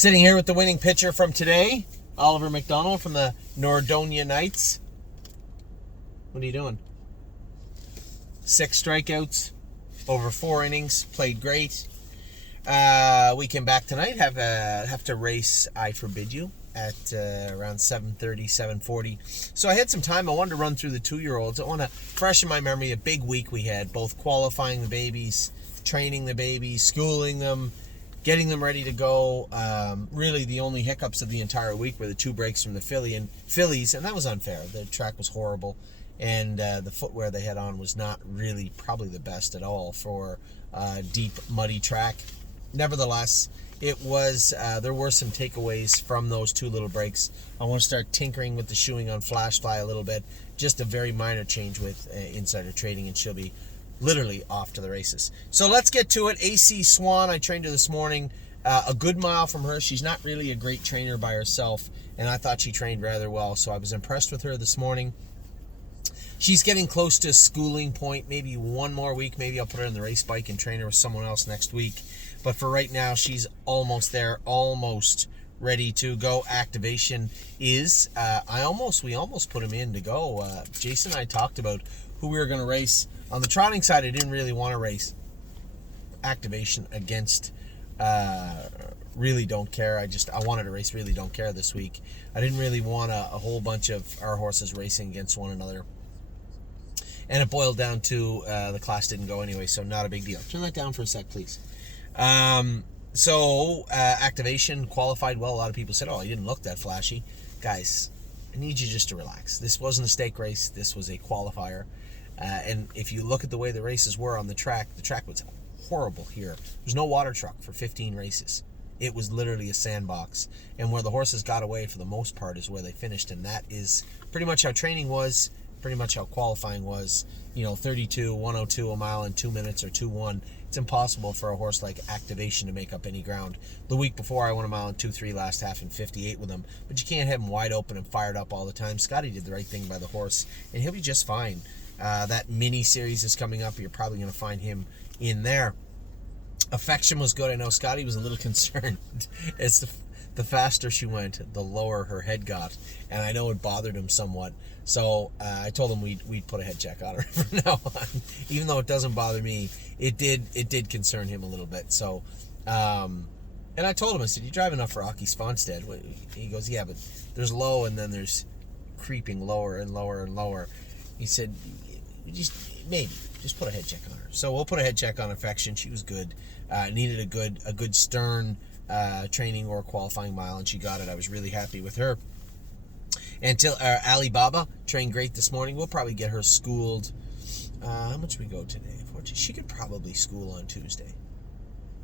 Sitting here with the winning pitcher from today, Oliver McDonald from the Nordonia Knights. What are you doing? 6 strikeouts over 4 innings. Played great. We came back tonight. Have to race I Forbid You at around 7:30, 7:40. So I had some time. I wanted to run through the 2-year-olds. I want to freshen my memory. A big week we had, both qualifying the babies, training the babies, schooling them, getting them ready to go. Really, the only hiccups of the entire week were the 2 breaks from the Phillies, and that was unfair. The track was horrible, and the footwear they had on was not really probably the best at all for a deep, muddy track. Nevertheless, it was. There were some takeaways from those 2 little breaks. I want to start tinkering with the shoeing on Flashfly a little bit. Just a very minor change with Insider Trading, and she'll be literally off to the races. So let's get to it. AC Swan, I trained her this morning. A good mile from her. She's not really a great trainer by herself, and I thought she trained rather well, so I was impressed with her this morning. She's getting close to schooling point. Maybe one more week. Maybe I'll put her on the race bike and train her with someone else next week. But for right now, she's almost there, almost ready to go. Activation is, we almost put him in to go. Jason and I talked about who we were going to race. On the trotting side, I didn't really want to race Activation against Really Don't Care. I wanted to race Really Don't Care this week. I didn't really want a whole bunch of our horses racing against one another. And it boiled down to the class didn't go anyway, so not a big deal. Turn that down for a sec, please. Activation qualified well. A lot of people said, he didn't look that flashy. Guys, I need you just to relax. This wasn't a stake race. This was a qualifier. And if you look at the way the races were on the track was horrible here. There's no water truck for 15 races. It was literally a sandbox. And where the horses got away for the most part is where they finished. And that is pretty much how training was, pretty much how qualifying was. 32, 102 a mile in 2 minutes or 2:1. It's impossible for a horse like Activation to make up any ground. The week before, I won a mile in 2:3 last half and 58 with him. But you can't have him wide open and fired up all the time. Scotty did the right thing by the horse, and he'll be just fine. That mini series is coming up. You're probably going to find him in there. Affection was good. I know Scotty was a little concerned. It's the faster she went, the lower her head got, and I know it bothered him somewhat. So I told him we'd put a head check on her from now on. Even though it doesn't bother me, it did concern him a little bit. So, and I told him, I said, "You drive enough for Aki Sponstead." He goes, "Yeah, but there's low and then there's creeping lower and lower and lower." He said, "Just put a head check on her." So we'll put a head check on Affection. She was good. Needed a good stern training or qualifying mile, and she got it. I was really happy with her. Until Alibaba trained great this morning. We'll probably get her schooled. How much we go today? She could probably school on Tuesday.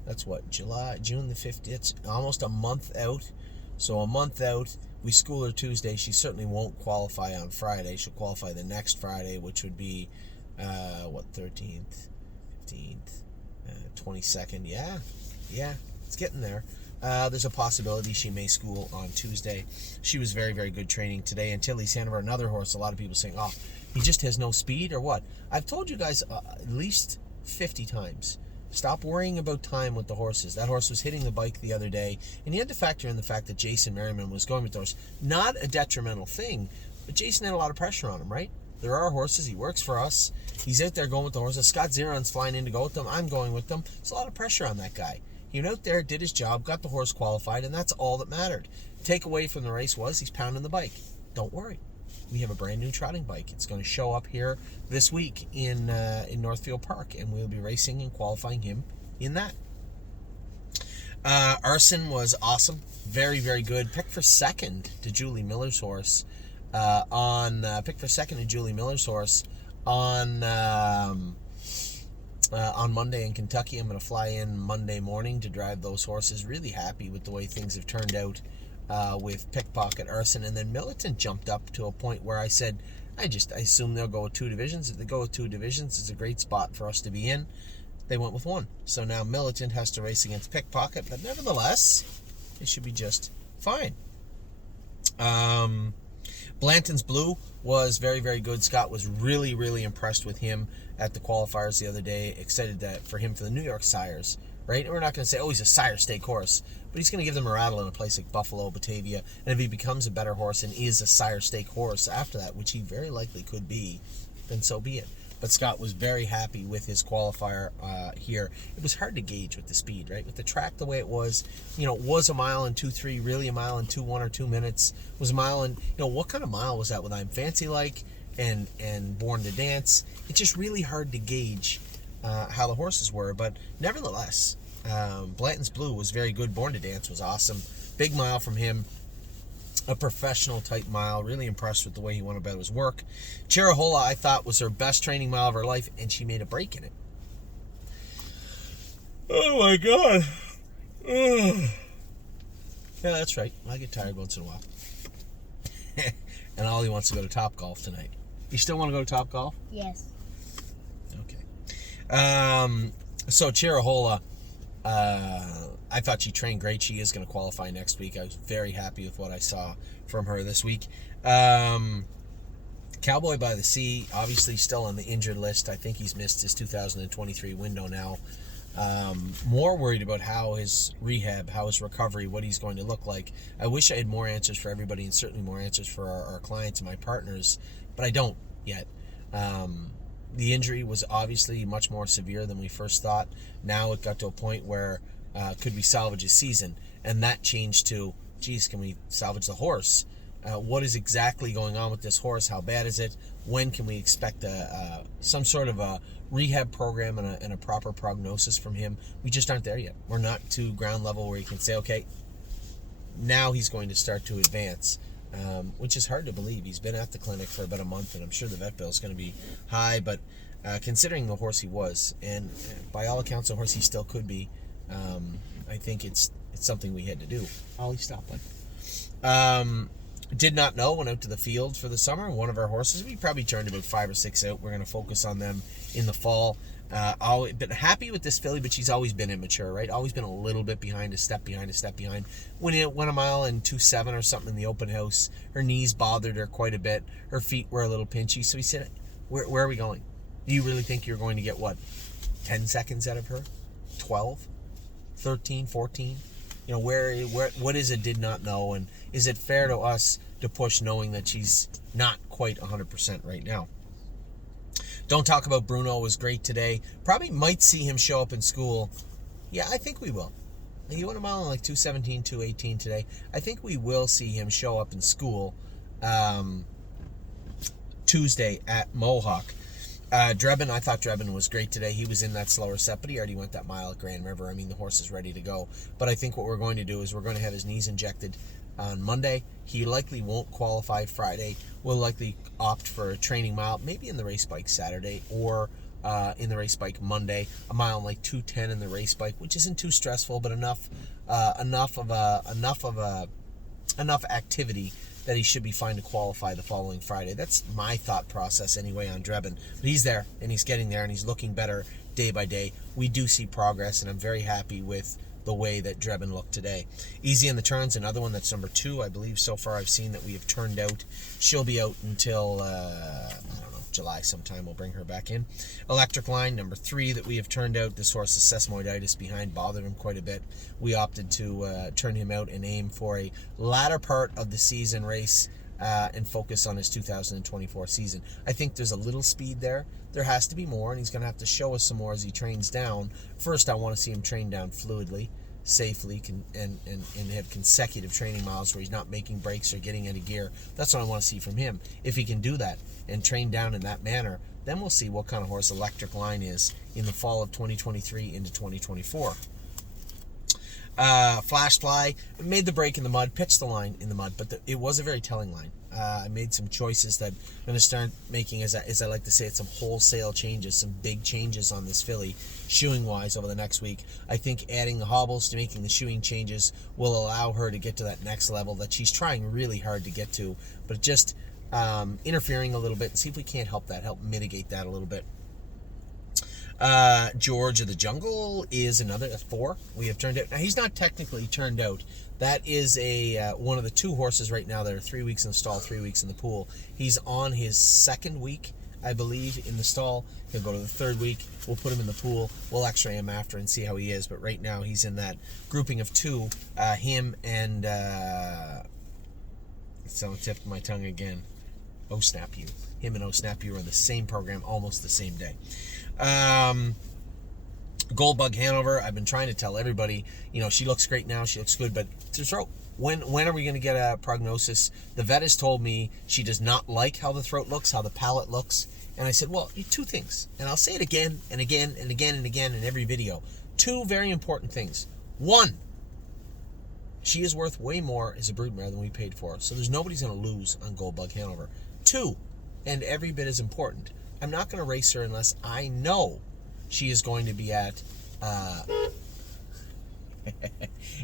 That's what, June the 5th. It's almost a month out. So a month out, we school her Tuesday. She certainly won't qualify on Friday. She'll qualify the next Friday, which would be 13th, 15th, 22nd. Yeah, it's getting there. There's a possibility she may school on Tuesday. She was very, very good training today. And Tilly's Hanover, another horse, a lot of people saying, he just has no speed or what? I've told you guys at least 50 times. Stop worrying about time with the horses. That horse was hitting the bike the other day, and you had to factor in the fact that Jason Merriman was going with the horse. Not a detrimental thing, but Jason had a lot of pressure on him, right? There are horses. He works for us. He's out there going with the horses. Scott Zeron's flying in to go with them. I'm going with them. There's a lot of pressure on that guy. He went out there, did his job, got the horse qualified, and that's all that mattered. Takeaway from the race was he's pounding the bike. Don't worry. We have a brand new trotting bike. It's going to show up here this week in Northfield Park, and we'll be racing and qualifying him in that. Arson was awesome. Very, very good. Picked for second to Julie Miller's horse on Monday in Kentucky. I'm going to fly in Monday morning to drive those horses. Really happy with the way things have turned out with Pickpocket, Arson, and then Militant jumped up to a point where I said, I assume they'll go with 2 divisions. If they go with 2 divisions, it's a great spot for us to be in. They went with 1. So now Militant has to race against Pickpocket, but nevertheless, it should be just fine. Blanton's Blue was very, very good. Scott was really, really impressed with him at the qualifiers the other day. Excited for him for the New York Sires right? And we're not going to say, oh, he's a sire stake horse, but he's going to give them a rattle in a place like Buffalo, Batavia, and if he becomes a better horse and is a sire stake horse after that, which he very likely could be, then so be it. But Scott was very happy with his qualifier here. It was hard to gauge with the speed, right? With the track the way it was, it was a mile in 2:3, really a mile in 2:1 or 2 minutes. It was a mile in, what kind of mile was that with I'm Fancy Like and Born to Dance? It's just really hard to gauge how the horses were, but nevertheless, Blanton's Blue was very good. Born to Dance was awesome. Big mile from him. A professional type mile. Really impressed with the way he went about his work. Chirahola, I thought, was her best training mile of her life, and she made a break in it. Oh my God. Ugh. Yeah, that's right. I get tired once in a while. And Ollie wants to go to Topgolf tonight. You still want to go to Topgolf? Yes. Okay. So Chirahola, I thought she trained great. She is going to qualify next week. I was very happy with what I saw from her this week. Cowboy by the Sea, obviously still on the injured list. I think he's missed his 2023 window now. More worried about how his rehab, how his recovery, what he's going to look like. I wish I had more answers for everybody, and certainly more answers for our clients and my partners, but I don't yet. The injury was obviously much more severe than we first thought. Now it got to a point where could we salvage his season? And that changed to, geez, can we salvage the horse? What is exactly going on with this horse? How bad is it? When can we expect some sort of a rehab program and a proper prognosis from him? We just aren't there yet. We're not to ground level where you can say, okay, now he's going to start to advance, which is hard to believe. He's been at the clinic for about a month, and I'm sure the vet bill is going to be high, but considering the horse he was, and by all accounts the horse he still could be, I think it's something we had to do. Ollie, stop, bud. Did not know, went out to the field for the summer. One of our horses, we probably turned about 5 or 6 out. We're going to focus on them in the fall. Been happy with this filly, but she's always been immature, right? Always been a little bit behind, a step behind. When it went a mile in 2:7 or something in the open house, her knees bothered her quite a bit. Her feet were a little pinchy. So he said, where are we going? Do you really think you're going to get, 10 seconds out of her? 12? 13, 14? What is it did not know, and is it fair to us to push knowing that she's not quite 100% right now? Don't Talk About Bruno was great today. Probably might see him show up in school. Yeah, I think we will. He went a mile in 2:17, 2:18 today. I think we will see him show up in school Tuesday at Mohawk. Drebin, I thought Drebin was great today. He was in that slower set, but he already went that mile at Grand River. I mean, the horse is ready to go. But I think what we're going to do is we're going to have his knees injected on Monday. He likely won't qualify Friday. We'll likely opt for a training mile, maybe in the race bike Saturday, or in the race bike Monday. A mile in 2:10 in the race bike, which isn't too stressful, but enough activity that he should be fine to qualify the following Friday. That's my thought process anyway on Drebin. But he's there, and he's getting there, and he's looking better day by day. We do see progress, and I'm very happy with the way that Drebin looked today. Easy on the Turns, another one that's number 2, I believe so far I've seen that we have turned out. She'll be out until, July sometime. We'll bring her back in. Electric Line, number 3 that we have turned out. This horse's sesamoiditis behind bothered him quite a bit. We opted to turn him out and aim for a latter part of the season race and focus on his 2024 season. I think there's a little speed there. There has to be more, and he's going to have to show us some more as he trains down. First, I want to see him train down fluidly, safely, and have consecutive training miles where he's not making breaks or getting out of gear. That's what I want to see from him. If he can do that and train down in that manner, then we'll see what kind of horse Electric Line is in the fall of 2023 into 2024. Flash Fly made the break in the mud, pitched the line in the mud, but it was a very telling line. I made some choices that I'm going to start making, as I like to say, some wholesale changes, some big changes on this filly, shoeing-wise, over the next week. I think adding the hobbles to making the shoeing changes will allow her to get to that next level that she's trying really hard to get to, but just interfering a little bit and see if we can't help mitigate that a little bit. George of the Jungle is another 4 we have turned out. Now, he's not technically turned out. That is one of the 2 horses right now that are 3 weeks in the stall, 3 weeks in the pool. He's on his 2nd week I believe, in the stall. He'll go to the 3rd week. We'll put him in the pool. We'll x-ray him after and see how he is. But right now he's in that grouping of 2. Him and it's on the tip of my tongue again. O-Snap U. Him and O-Snap U are in the same program, almost the same day. Goldbug Hanover, I've been trying to tell everybody, she looks great now, she looks good, but to throat, when are we going to get a prognosis? The vet has told me she does not like how the throat looks, how the palate looks, and I said, well, 2 things, and I'll say it again and again and again and again in every video. 2 very important things. 1, she is worth way more as a broodmare than we paid for, so there's nobody's going to lose on Goldbug Hanover. 2, and every bit as important, I'm not going to race her unless I know she is going to be at,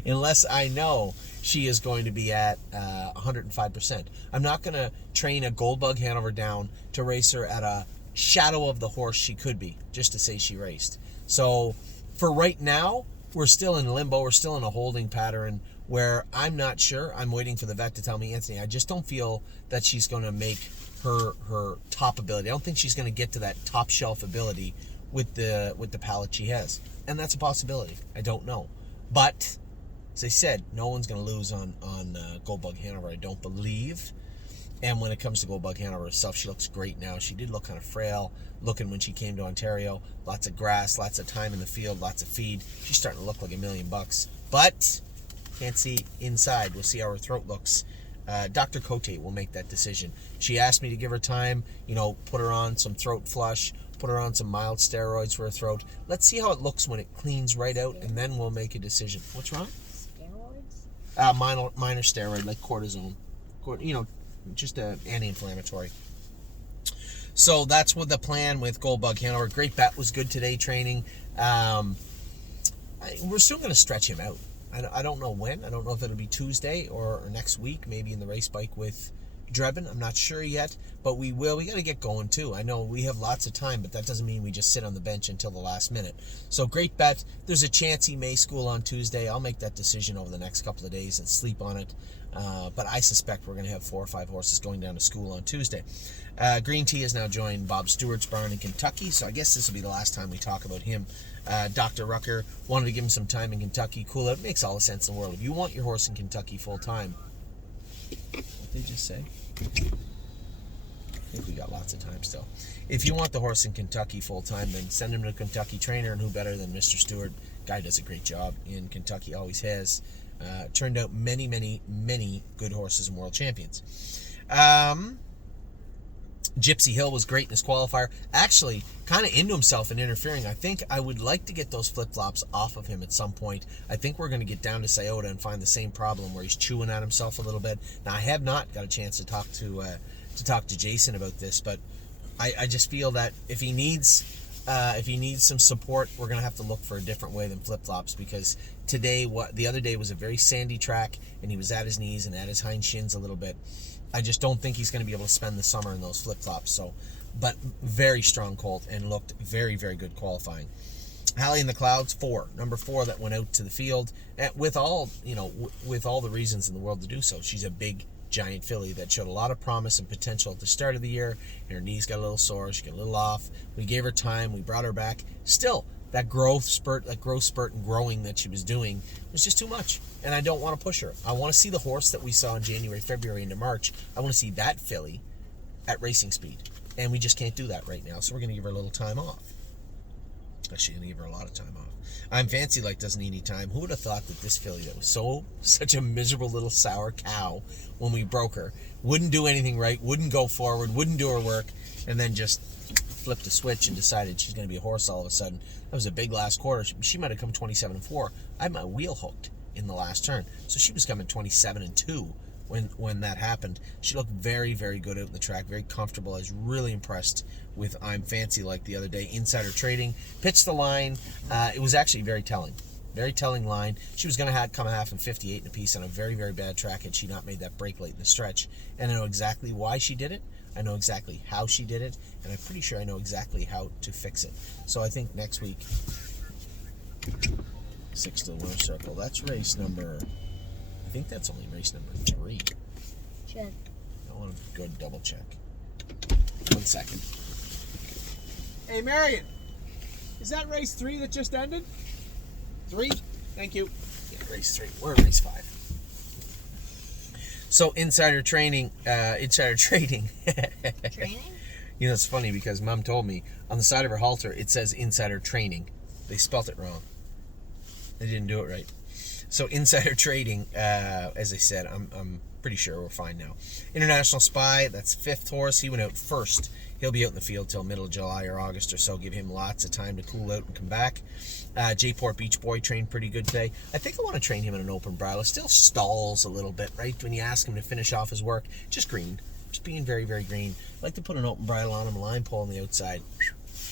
unless I know she is going to be at 105%. I'm not going to train a Goldbug Hanover down to race her at a shadow of the horse she could be, just to say she raced. So for right now, we're still in limbo. We're still in a holding pattern where I'm not sure. I'm waiting for the vet to tell me, Anthony, I just don't feel that she's going to make her top ability. I don't think she's going to get to that top shelf ability with the palate she has, and that's a possibility. I don't know, but as I said, no one's going to lose on Goldbug Hanover, I don't believe. And when it comes to Goldbug Hanover herself, she looks great now. She did look kind of frail looking when she came to Ontario. Lots of grass, lots of time in the field, lots of feed. She's starting to look like $1 million, but can't see inside. We'll see how her throat looks. Dr. Cote will make that decision. She asked me to give her time, put her on some throat flush, put her on some mild steroids for her throat. Let's see how it looks when it cleans right out, and then we'll make a decision. What's wrong? Steroids? Minor steroid, like cortisone. Just an anti-inflammatory. So that's what the plan with Goldbug Hanover. Great Bet was good today training. We're still going to stretch him out. I don't know when. I don't know if it'll be Tuesday or next week, maybe in the race bike with Drebin. I'm not sure yet, but we will. We got to get going too. I know we have lots of time, but that doesn't mean we just sit on the bench until the last minute. So Great Bet. There's a chance he may school on Tuesday. I'll make that decision over the next couple of days and sleep on it. But I suspect we're going to have 4 or 5 horses going down to school on Tuesday. Green Tea has now joined Bob Stewart's barn in Kentucky, so I guess this will be the last time we talk about him. Dr. Rucker wanted to give him some time in Kentucky. Cool out. Makes all the sense in the world. If you want your horse in Kentucky full time, what did they just say? I think we got lots of time still. If you want the horse in Kentucky full time, then send him to a Kentucky trainer, and who better than Mr. Stewart? Guy does a great job in Kentucky, always has. Turned out many, many, many good horses and world champions. Gypsy Hill was great in his qualifier. Actually, kind of into himself and interfering. I think I would like to get those flip-flops off of him at some point. I think we're going to get down to Scioto and find the same problem where he's chewing at himself a little bit. Now, I have not got a chance to talk to Jason about this, but I just feel that if he needs some support, we're going to have to look for a different way than flip-flops, because the other day was a very sandy track, and he was at his knees and at his hind shins a little bit. I just don't think he's going to be able to spend the summer in those flip-flops. So, but very strong colt and looked very, very good qualifying. Hallie in the Clouds, number 4 that went out to the field with all the reasons in the world to do so. She's a big, giant filly that showed a lot of promise and potential at the start of the year. Her knees got a little sore. She got a little off. We gave her time. We brought her back. Still, that growth spurt and growing that she was doing was just too much. And I don't want to push her. I want to see the horse that we saw in January, February, into March. I want to see that filly at racing speed. And we just can't do that right now. So we're going to give her a little time off. Actually, going to give her a lot of time off. I'm Fancy Like doesn't need any time. Who would have thought that this filly that was such a miserable little sour cow when we broke her, wouldn't do anything right, wouldn't go forward, wouldn't do her work, and then just flipped a switch and decided she's going to be a horse all of a sudden. That was a big last quarter. She might have come 27-4. I had my wheel hooked in the last turn. So she was coming 27-2 when that happened. She looked very, very good out in the track, very comfortable. I was really impressed with I'm Fancy Like the other day. Insider trading, pitched the line. It was actually very telling. Very telling line. She was going to come a half and 58 in a piece on a very, very bad track had she not made that break late in the stretch. And I know exactly why she did it. I know exactly how she did it. And I'm pretty sure I know exactly how to fix it. So I think next week, 6 to the winner's circle. That's race number... I think that's only race number 3. Check. I want to go double check. 1 second. Hey, Marion, is that race 3 that just ended? 3? Thank you. Yeah, race 3. We're in race 5. So insider trading. Training? You know, it's funny because Mom told me on the side of her halter it says insider training. They spelt it wrong. They didn't do it right. So insider trading, as I said, I'm pretty sure we're fine now. International Spy, that's 5th horse. He went out first. He'll be out in the field till middle of July or August or so. Give him lots of time to cool out and come back. J-Port Beach Boy trained pretty good today. I think I want to train him in an open bridle. It still stalls a little bit, right? When you ask him to finish off his work, just green. Just being very, very green. I like to put an open bridle on him, a line pole on the outside,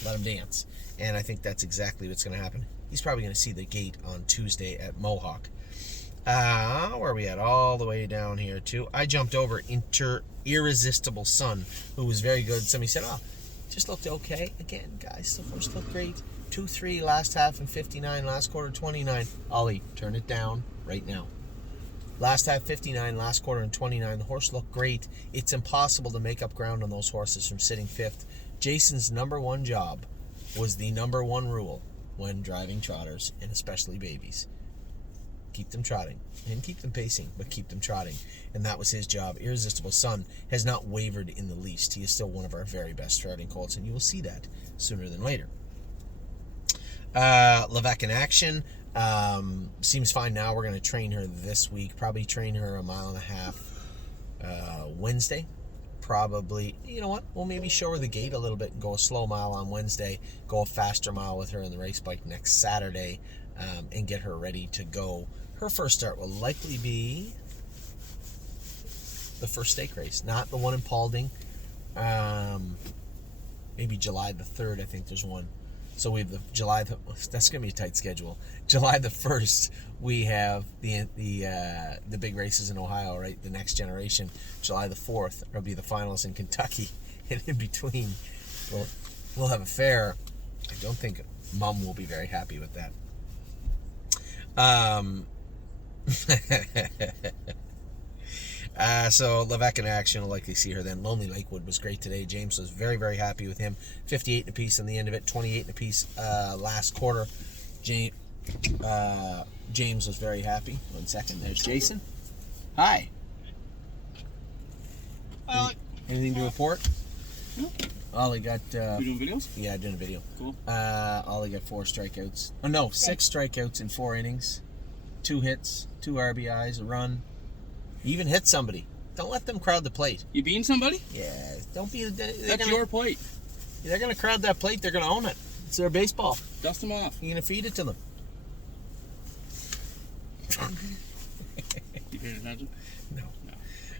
let him dance. And I think that's exactly what's going to happen. He's probably going to see the gate on Tuesday at Mohawk. Where are we at? All the way down here, too. I jumped over Irresistible Sun, who was very good. Somebody said, just looked okay. Again, guys, the horse looked great. 2-3 last half and 59, last quarter 29. Ollie, turn it down right now. Last half 59, last quarter and 29. The horse looked great. It's impossible to make up ground on those horses from sitting 5th. Jason's number 1 job was the number 1 rule when driving trotters, and especially babies. Keep them trotting. And keep them pacing, but keep them trotting. And that was his job. Irresistible Sun has not wavered in the least. He is still one of our very best trotting colts, and you will see that sooner than later. Levesque in action. Seems fine now. We're going to train her this week. Probably train her a mile and a half Wednesday. Probably, you know what? We'll maybe show her the gate a little bit and go a slow mile on Wednesday. Go a faster mile with her in the race bike next Saturday, and get her ready to go. Her first start will likely be the first stake race, not the one in Paulding. Maybe July the 3rd, I think there's one. So we have that's going to be a tight schedule. July the 1st, we have the big races in Ohio, right? The Next Generation. July the 4th, there'll be the finals in Kentucky. And in between, we'll have a fair. I don't think Mom will be very happy with that. So Levesque in action, will likely see her then. Lonely Lakewood was great today. James was very, very happy with him. 58 and a piece on the end of it, 28 and a piece last quarter. James was very happy. 1 second, there's Jason. Hi. Anything to report? No. Ollie got... You doing videos? Yeah, doing a video. Cool. Ollie got 4 strikeouts. Oh, no, 6 strikeouts in 4 innings. 2 hits, 2 RBIs, a run. You even hit somebody. Don't let them crowd the plate. You beating somebody? Yeah, don't be... That's your plate. They're going to crowd that plate. They're going to own it. It's their baseball. Dust them off. You're going to feed it to them. You paying attention? No.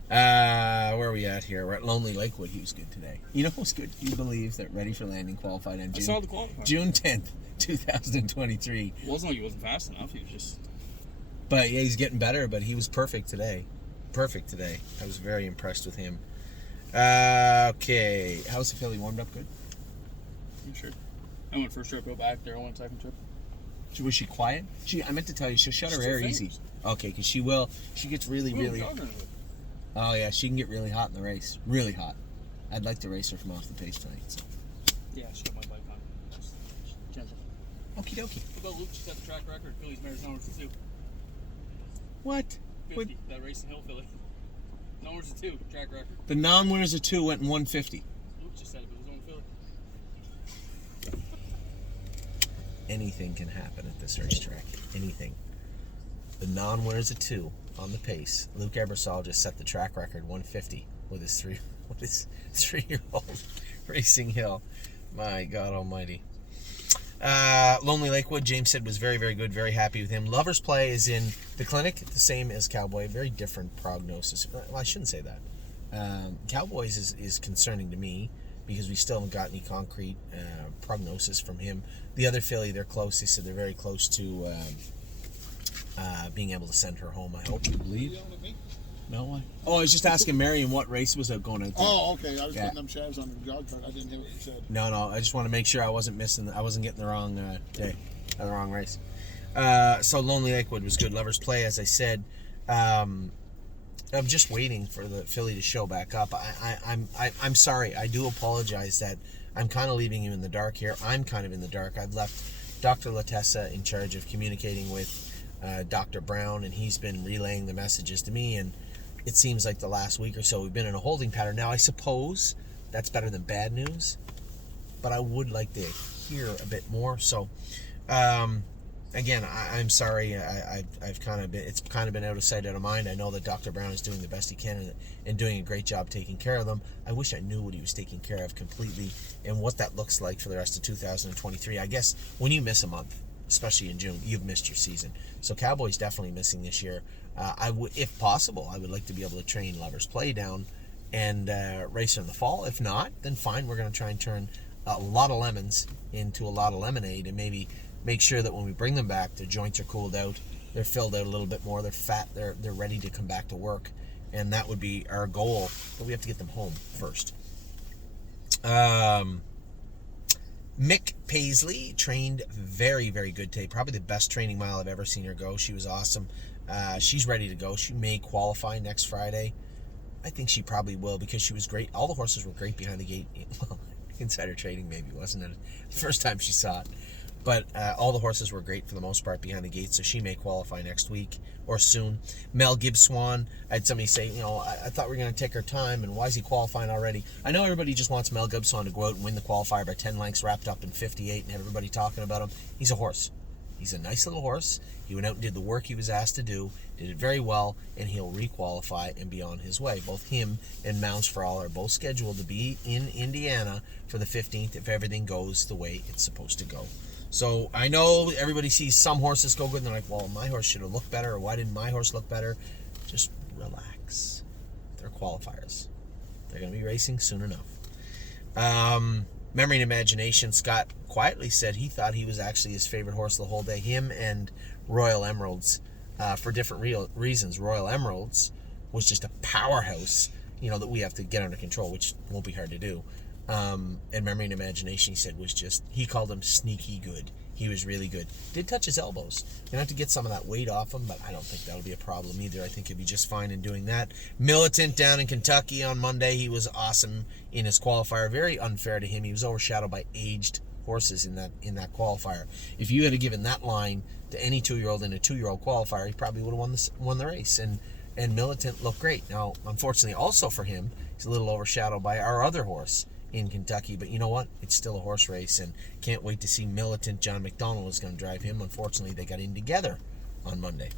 Where are we at here? We're at Lonely Lakewood. He was good today. You know who's good? You believe that Ready for Landing qualified on I saw the qualifier. June 10th, 2023. It wasn't like he wasn't fast enough. He was just... But yeah, he's getting better, but he was perfect today. I was very impressed with him. Okay. How's the filly? Warmed up good? I'm sure. I went first trip, go back there. I went second trip. Was she quiet? I meant to tell you, she'll shut her She's air too easy. famous. Okay, because she will. She gets really, Who are we really... talking with? Oh, yeah, she can get really hot in the race. Really hot. I'd like to race her from off the pace tonight. So. Yeah, she got my bike on. Just gentle. Okie dokie. What about Luke? She set the track record. Philly's mare's numbers to 2. What? 50. That race in Hill, Philly. Numbers to 2. Track record. The non-winners of 2 went in 150. Luke just said it, but it was on Philly. Anything can happen at this racetrack. Anything. The non-winners of 2 on the pace. Luke Ebersol just set the track record 150 with his 3-year-old Racing Hill. My God Almighty. Lonely Lakewood, James said, was very, very good. Very happy with him. Lover's Play is in the clinic, the same as Cowboy. Very different prognosis. Well, I shouldn't say that. Cowboys is concerning to me because we still haven't got any concrete prognosis from him. The other filly, they're close. They said they're very close to being able to send her home, I hope. I believe. No, why? Oh, I was just asking Marion what race was going out there. Oh, okay. I was putting them shares on the jog cart. I didn't hear what you said. No. I just want to make sure I wasn't getting the wrong day, the wrong race. So Lonely Lakewood was good. Lover's Play, as I said. I'm just waiting for the filly to show back up. I'm sorry. I do apologize that I'm kind of leaving you in the dark here. I'm kind of in the dark. I've left Dr. Latessa in charge of communicating with Dr. Brown, and he's been relaying the messages to me, and it seems like the last week or so we've been in a holding pattern. Now, I suppose that's better than bad news, but I would like to hear a bit more. So, again, I'm sorry. I've kind of been, it's kind of been out of sight, out of mind. I know that Dr. Brown is doing the best he can and doing a great job taking care of them. I wish I knew what he was taking care of completely and what that looks like for the rest of 2023. I guess when you miss a month, especially in June, you've missed your season. So Cowboys definitely missing this year. I would, if possible, I would like to be able to train Lovers Play down and race her in the fall. If not, then fine. We're going to try and turn a lot of lemons into a lot of lemonade, and maybe make sure that when we bring them back, their joints are cooled out, they're filled out a little bit more, they're fat, they're ready to come back to work, and that would be our goal. But we have to get them home first. Mick Paisley trained very, very good today. Probably the best training mile I've ever seen her go. She was awesome. She's ready to go. She may qualify next Friday. I think she probably will because she was great. All the horses were great behind the gate. Well, insider trading maybe, wasn't it? The first time she saw it. But all the horses were great for the most part behind the gate, so she may qualify next week or soon. Mel Gibbs-Swan, I had somebody say, I thought we were going to take our time, and why is he qualifying already? I know everybody just wants Mel Gibbs-Swan to go out and win the qualifier by 10 lengths wrapped up in 58 and everybody talking about him. He's a horse. He's a nice little horse. He went out and did the work he was asked to do, did it very well, and he'll re-qualify and be on his way. Both him and Mounds for All are both scheduled to be in Indiana for the 15th if everything goes the way it's supposed to go. So I know everybody sees some horses go good and they're like, well, my horse should have looked better, or why didn't my horse look better? Just relax. They're qualifiers. They're going to be racing soon enough. Memory and Imagination, Scott quietly said he thought he was actually his favorite horse the whole day. Him and Royal Emeralds, for different reasons. Royal Emeralds was just a powerhouse, that we have to get under control, which won't be hard to do. And Memory and Imagination, he said, was just, he called him sneaky good. He was really good. Did touch his elbows. Gonna have to get some of that weight off him, but I don't think that'll be a problem either. I think he'll be just fine in doing that. Militant down in Kentucky on Monday. He was awesome in his qualifier. Very unfair to him. He was overshadowed by aged horses in that qualifier. If you had given that line to any 2-year-old in a 2-year-old qualifier, he probably would have won the race. And Militant looked great. Now, unfortunately, also for him, he's a little overshadowed by our other horse in Kentucky, but you know what? It's still a horse race, and can't wait to see Militant. John McDonald is going to drive him. Unfortunately, they got in together on Monday.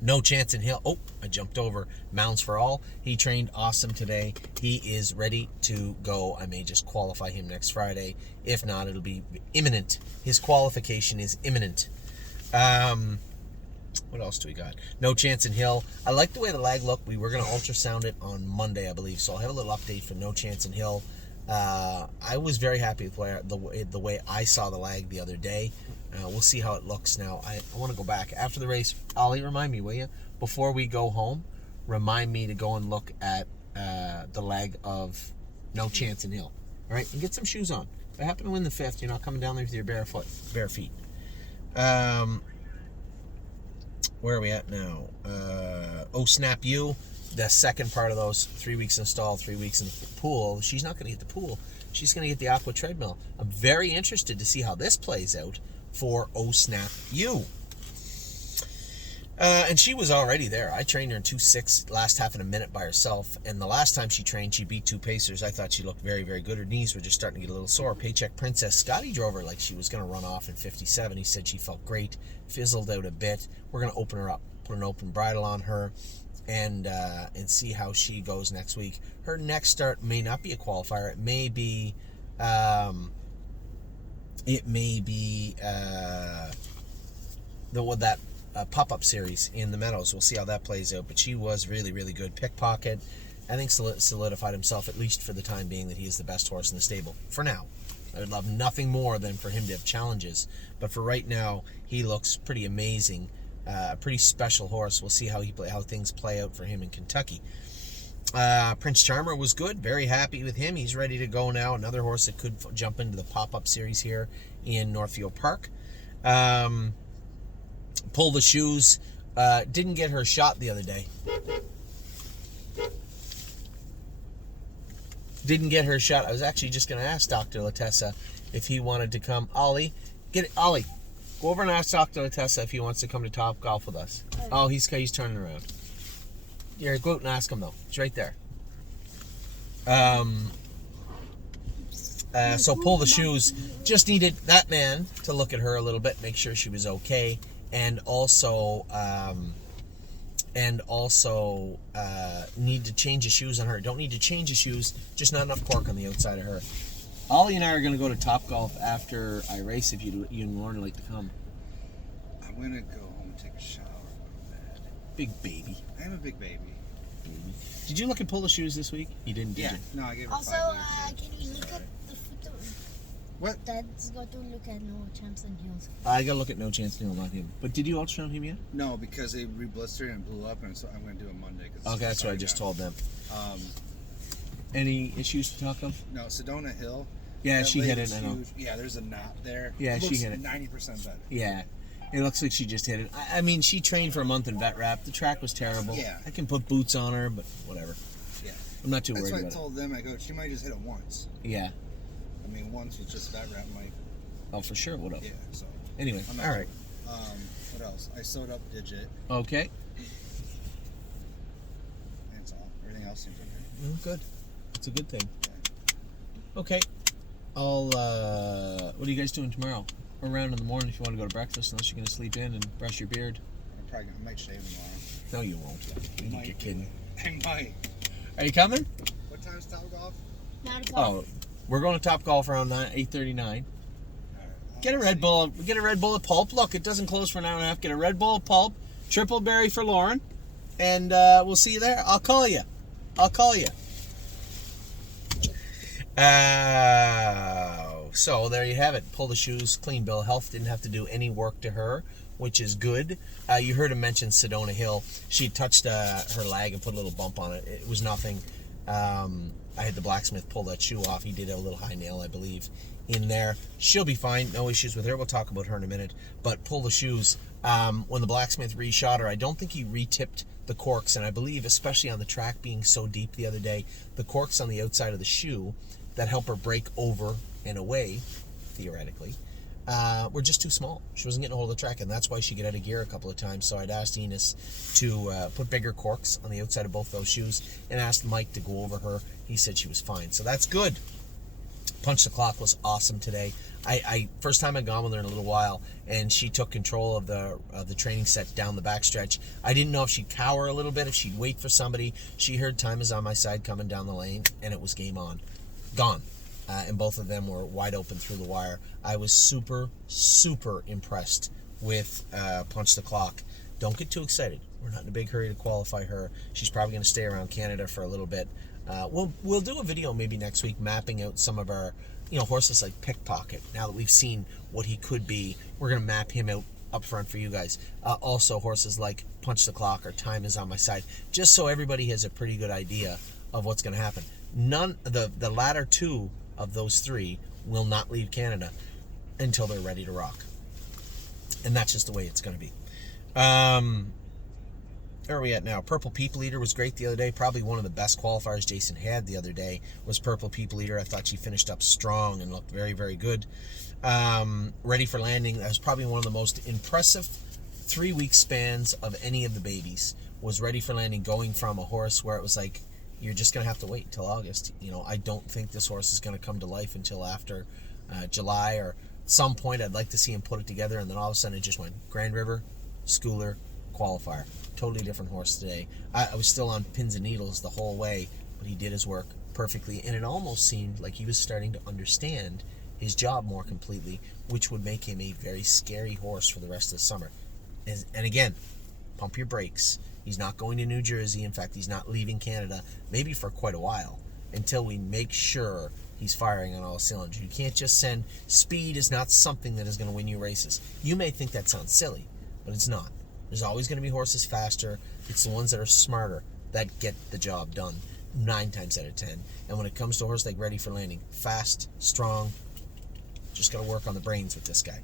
No Chance in Hill. Oh, I jumped over Mounds for All. He trained awesome today. He is ready to go. I may just qualify him next Friday. If not, it'll be imminent. His qualification is imminent. What else do we got? No Chance in Hill. I like the way the lag looked. We were going to ultrasound it on Monday, I believe, so I'll have a little update for No Chance in Hill. I was very happy with the way I saw the lag the other day. We'll see how it looks now. I want to go back. After the race, Ollie, remind me, will you? Before we go home, remind me to go and look at the lag of No Chance in Hill. All right? And get some shoes on. If I happen to win the 5th, you're not coming down there with your bare feet. Where are we at now? Oh Snap You. The second part of those 3 weeks in stall, 3 weeks in the pool. She's not going to get the pool. She's going to get the aqua treadmill. I'm very interested to see how this plays out for Oh Snap You. And she was already there. I trained her in 2.6 last half in a minute by herself. And the last time she trained, she beat 2 pacers. I thought she looked very, very good. Her knees were just starting to get a little sore. Paycheck Princess, Scotty drove her like she was going to run off in 57. He said she felt great, fizzled out a bit. We're going to open her up, put an open bridle on her, and see how she goes next week. Her next start may not be a qualifier. It may be that pop-up series in the Meadows. We'll see how that plays out. But she was really, really good. Pickpocket, I think, solidified himself, at least for the time being, that he is the best horse in the stable. For now. I would love nothing more than for him to have challenges. But for right now, he looks pretty amazing. A pretty special horse. We'll see how things play out for him in Kentucky. Prince Charmer was good. Very happy with him. He's ready to go now. Another horse that could jump into the pop-up series here in Northfield Park. Pull the Shoes. Didn't get her shot the other day. Didn't get her shot. I was actually just going to ask Dr. Latessa if he wanted to come. Ollie, Ollie, go over and ask Dr. Latessa if he wants to come to Top Golf with us. Oh, he's turning around. Yeah, go out and ask him though. It's right there. So pull the shoes. Just needed that man to look at her a little bit, make sure she was okay, and also need to change the shoes on her. Don't need to change the shoes, just not enough cork on the outside of her. Ollie and I are going to go to Top Golf after I race. If you and Lauren like to come. I'm gonna go home and take a shower. Big baby. I am a big baby. Did you look at pull the shoes this week? You didn't, did you? No, I gave her Also, 5 minutes. can you look at the photo? What? Dad's got to look at No Champs in Hills. I got to look at No Chance Neil, not him. But did you ultrasound him yet? No, because they re-blistered and blew up, and so I'm gonna do it Monday. Okay, that's what I just told them. Any issues to talk of? No, Sedona Hill. Yeah, that she hit lady's it, I know. huge. Yeah, there's a knot there. Yeah, she hit it. 90% better. Yeah. It looks like she just hit it. I mean, she trained for a month in vet wrap. The track was terrible. Yeah. I can put boots on her, but whatever. Yeah. I'm not too That's worried why I about told them, I go, she might just hit it once. it. Yeah. I mean, once was just vet wrap might. Oh, for sure. What up? Yeah, so. Anyway, I'm not all right. What else? I sewed up Digit. Okay. That's all. Everything else seems okay. Well, good. It's a good thing. Okay. What are you guys doing tomorrow? We're around in the morning if you want to go to breakfast, unless you're going to sleep in and brush your beard. I might shave tomorrow. No, you won't. You think Might you're do. kidding. I might. Are you coming? What time's Top Golf? 9 o'clock. Oh, we're going to Top Golf around 8:39. Alright, Get a Red Bull. Get a Red Bull at Pulp. Look, it doesn't close for an hour and a half. Get a Red Bull at Pulp. Triple berry for Lauren, and we'll see you there. I'll call you. So there you have it. Pull the shoes. Clean bill of health. Didn't have to do any work to her, which is good. You heard him mention Sedona Hill. She touched her leg and put a little bump on it. It was nothing. I had the blacksmith pull that shoe off. He did a little high nail, I believe, in there. She'll be fine. No issues with her. We'll talk about her in a minute. But pull the shoes. When the blacksmith reshot her, I don't think he re-tipped the corks. And I believe, especially on the track being so deep the other day, the corks on the outside of the shoe that help her break over and away, theoretically, were just too small. She wasn't getting a hold of the track, and that's why she got out of gear a couple of times. So I'd asked Enos to put bigger corks on the outside of both those shoes, and asked Mike to go over her. He said she was fine, so that's good. Punch the Clock was awesome today. I first time I'd gone with her in a little while, and she took control of the training set down the backstretch. I didn't know if she'd cower a little bit, if she'd wait for somebody. She heard Time Is On My Side coming down the lane, and it was game on. Gone. And both of them were wide open through the wire. I was super, super impressed with Punch the Clock. Don't get too excited. We're not in a big hurry to qualify her. She's probably going to stay around Canada for a little bit. We'll do a video maybe next week mapping out some of our horses like Pickpocket. Now that we've seen what he could be, we're going to map him out up front for you guys. Also horses like Punch the Clock or Time Is On My Side, just so everybody has a pretty good idea of what's going to happen. The latter two of those three will not leave Canada until they're ready to rock. And that's just the way it's going to be. Where are we at now? Purple People Eater was great the other day. Probably one of the best qualifiers Jason had the other day was Purple People Eater. I thought she finished up strong and looked very, very good. Ready for Landing. That was probably one of the most impressive 3-week spans of any of the babies. Was Ready for Landing, going from a horse where it was like, you're just going to have to wait until August. I don't think this horse is going to come to life until after July, or some point I'd like to see him put it together, and then all of a sudden it just went Grand River, Schooler, Qualifier. Totally different horse today. I was still on pins and needles the whole way, but he did his work perfectly, and it almost seemed like he was starting to understand his job more completely, which would make him a very scary horse for the rest of the summer. And again, pump your brakes. He's not going to New Jersey. In fact, he's not leaving Canada, maybe for quite a while, until we make sure he's firing on all cylinders. You can't just send... Speed is not something that is going to win you races. You may think that sounds silly, but it's not. There's always going to be horses faster. It's the ones that are smarter that get the job done 9 times out of 10. And when it comes to a horse like Ready for Landing, fast, strong, just got to work on the brains with this guy.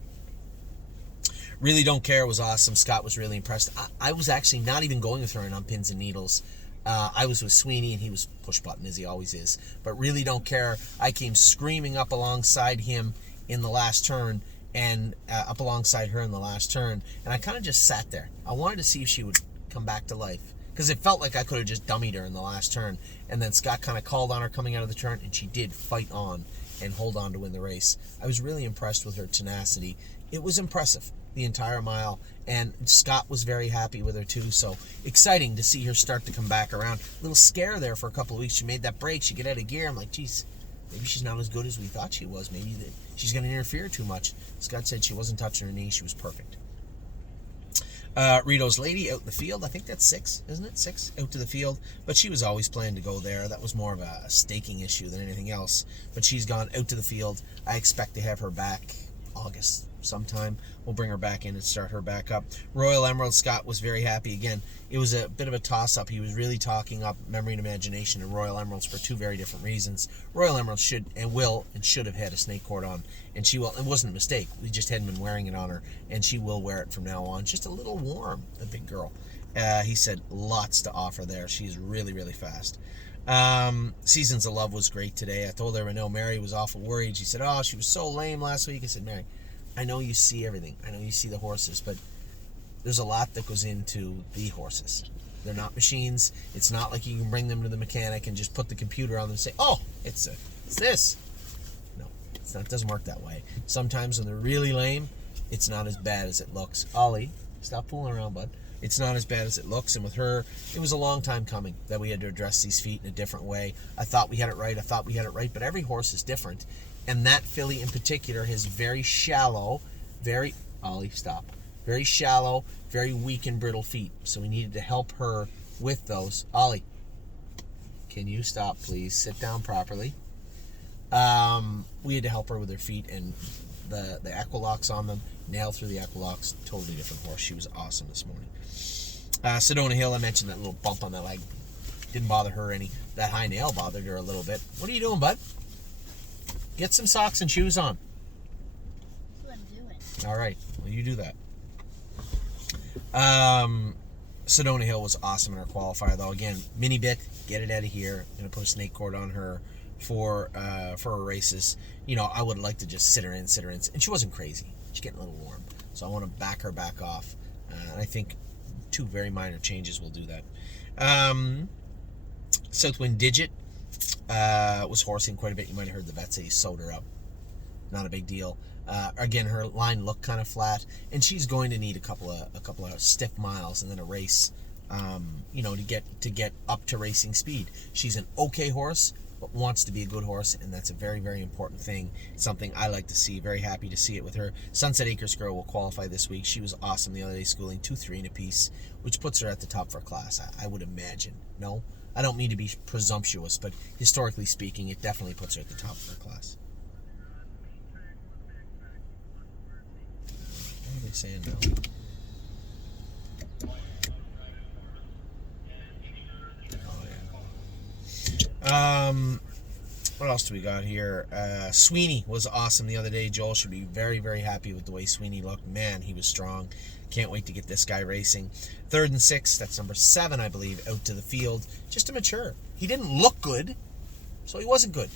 Really Don't Care was awesome. Scott was really impressed. I was actually not even going with her on pins and needles. I was with Sweeney, and he was push button, as he always is. But really don't care. I came screaming up alongside him in the last turn, and up alongside her in the last turn. And I kind of just sat there. I wanted to see if she would come back to life, because it felt like I could have just dummied her in the last turn. And then Scott kind of called on her coming out of the turn, and she did fight on and hold on to win the race. I was really impressed with her tenacity. It was impressive the entire mile, and Scott was very happy with her too. So exciting to see her start to come back around. A little scare there for a couple of weeks. She made that break, she get out of gear. I'm like, geez, maybe she's not as good as we thought she was. Maybe she's going to interfere too much. Scott said she wasn't touching her knee. She was perfect. Rito's Lady out in the field. I think that's 6, isn't it? 6 out to the field. But she was always planning to go there. That was more of a staking issue than anything else. But she's gone out to the field. I expect to have her back August sometime. We'll bring her back in and start her back up. Royal Emerald, Scott was very happy. Again, it was a bit of a toss-up. He was really talking up Memory and Imagination and Royal Emeralds for 2 very different reasons. Royal Emerald should have had a snake cord on, and she will. It wasn't a mistake. We just hadn't been wearing it on her, and she will wear it from now on. Just a little warm, a big girl. He said lots to offer there. She's really, really fast. Seasons of Love was great today. I told her, I know Mary was awful worried. She said, oh, she was so lame last week. I said, Mary, I know you see everything. I know you see the horses, but there's a lot that goes into the horses. They're not machines. It's not like you can bring them to the mechanic and just put the computer on them and say, oh, it's this. No, it doesn't work that way. Sometimes when they're really lame, it's not as bad as it looks. Ollie, stop fooling around, bud. It's not as bad as it looks, and with her, it was a long time coming that we had to address these feet in a different way. I thought we had it right, but every horse is different. And that filly in particular has very shallow, Ollie, stop. Very shallow, very weak and brittle feet. So we needed to help her with those. Ollie, can you stop, please? Sit down properly. We had to help her with her feet, and the Equilocks on them, nailed through the Equilocks, totally different horse. She was awesome this morning. Sedona Hill, I mentioned that little bump on that leg. Didn't bother her any. That high nail bothered her a little bit. What are you doing, bud? Get some socks and shoes on. That's what I'm doing. All right. Well, you do that. Sedona Hill was awesome in her qualifier, though. Again, mini bit, get it out of here. I'm going to put a snake cord on her for her races. You know, I would like to just sit her in. And she wasn't crazy. She's getting a little warm. So I want to back her back off. And I think 2 very minor changes will do that. Southwind Digit was horsing quite a bit. You might have heard the vet say he sewed her up. Not a big deal. Again, her line looked kind of flat, and she's going to need a couple of stiff miles and then a race, to get up to racing speed. She's an okay horse, but wants to be a good horse, and that's a very, very important thing. It's something I like to see. Very happy to see it with her. Sunset Acres girl will qualify this week. She was awesome the other day, schooling 2-3 and a piece, which puts her at the top of her class, I would imagine. No, I don't mean to be presumptuous, but historically speaking, it definitely puts her at the top of her class. What are they saying now? What else do we got here? Sweeney was awesome the other day. Joel should be very, very happy with the way Sweeney looked. Man, he was strong. Can't wait to get this guy racing. 3rd and 6, that's number 7, I believe, out to the field. Just to mature. He didn't look good, so he wasn't good.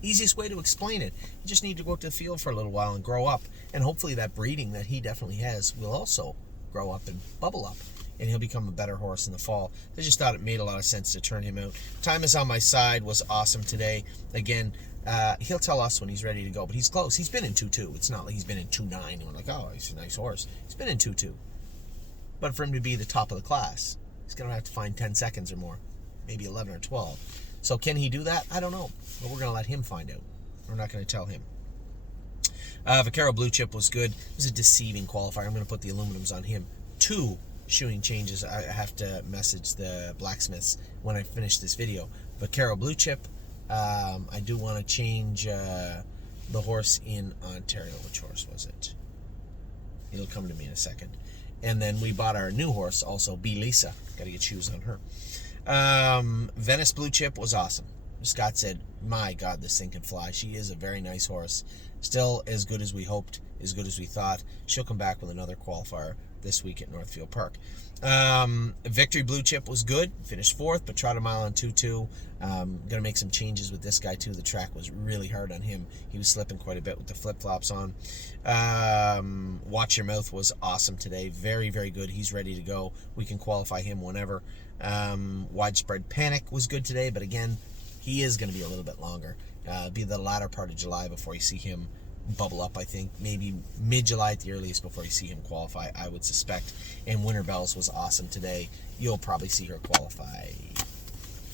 Easiest way to explain it. You just need to go out to the field for a little while and grow up. And hopefully that breeding that he definitely has will also grow up and bubble up. And he'll become a better horse in the fall. I just thought it made a lot of sense to turn him out. Time Is On My Side was awesome today. Again, he'll tell us when he's ready to go, but he's close. He's been in 2-2. It's not like he's been in 2-9 and we're like, oh, he's a nice horse. He's been in 2-2. But for him to be the top of the class, he's going to have to find 10 seconds or more, maybe 11 or 12. So can he do that? I don't know. But we're going to let him find out. We're not going to tell him. Vaquero Blue Chip was good. It was a deceiving qualifier. I'm going to put the aluminums on him. 2 shoeing changes. I have to message the blacksmiths when I finish this video. Vaquero Blue Chip. I do want to change the horse in Ontario. Which horse was it? It'll come to me in a second. And then we bought our new horse also, B. Lisa. Got to get shoes on her. Venice Blue Chip was awesome. Scott said, my God, this thing can fly. She is a very nice horse. Still as good as we hoped, as good as we thought. She'll come back with another qualifier this week at Northfield Park. Victory Blue Chip was good. Finished 4th, but trotted a mile on 2-2. Gonna make some changes with this guy too. The track was really hard on him. He was slipping quite a bit with the flip-flops on. Watch Your Mouth was awesome today. Very, very good. He's ready to go. We can qualify him whenever. Widespread Panic was good today, but again, he is going to be a little bit longer. Be the latter part of July before you see him bubble up, I think. Maybe mid-July at the earliest before you see him qualify, I would suspect. And Winter Bells was awesome today. You'll probably see her qualify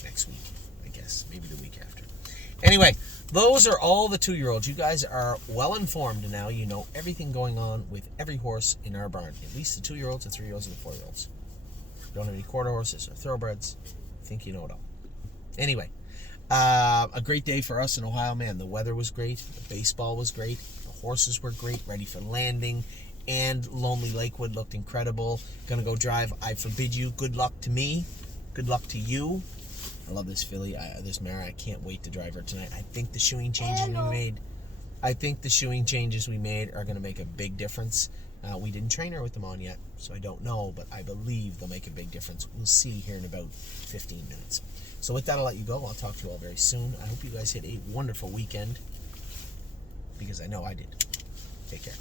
next week, I guess. Maybe the week after. Anyway, those are all the 2-year-olds. You guys are well informed now. You know everything going on with every horse in our barn. At least the 2-year-olds, the 3-year-olds, and the 4-year-olds. Don't have any quarter horses or thoroughbreds. I think you know it all. Anyway, a great day for us in Ohio, man. The weather was great. The baseball was great. The horses were great, ready for landing. And Lonely Lakewood looked incredible. Gonna go drive. I forbid you. Good luck to me. Good luck to you. I love this filly, this mare. I can't wait to drive her tonight. I think the shoeing changes we made are gonna make a big difference. We didn't train her with them on yet, so I don't know, but I believe they'll make a big difference. We'll see here in about 15 minutes. So with that, I'll let you go. I'll talk to you all very soon. I hope you guys had a wonderful weekend, because I know I did. Take care.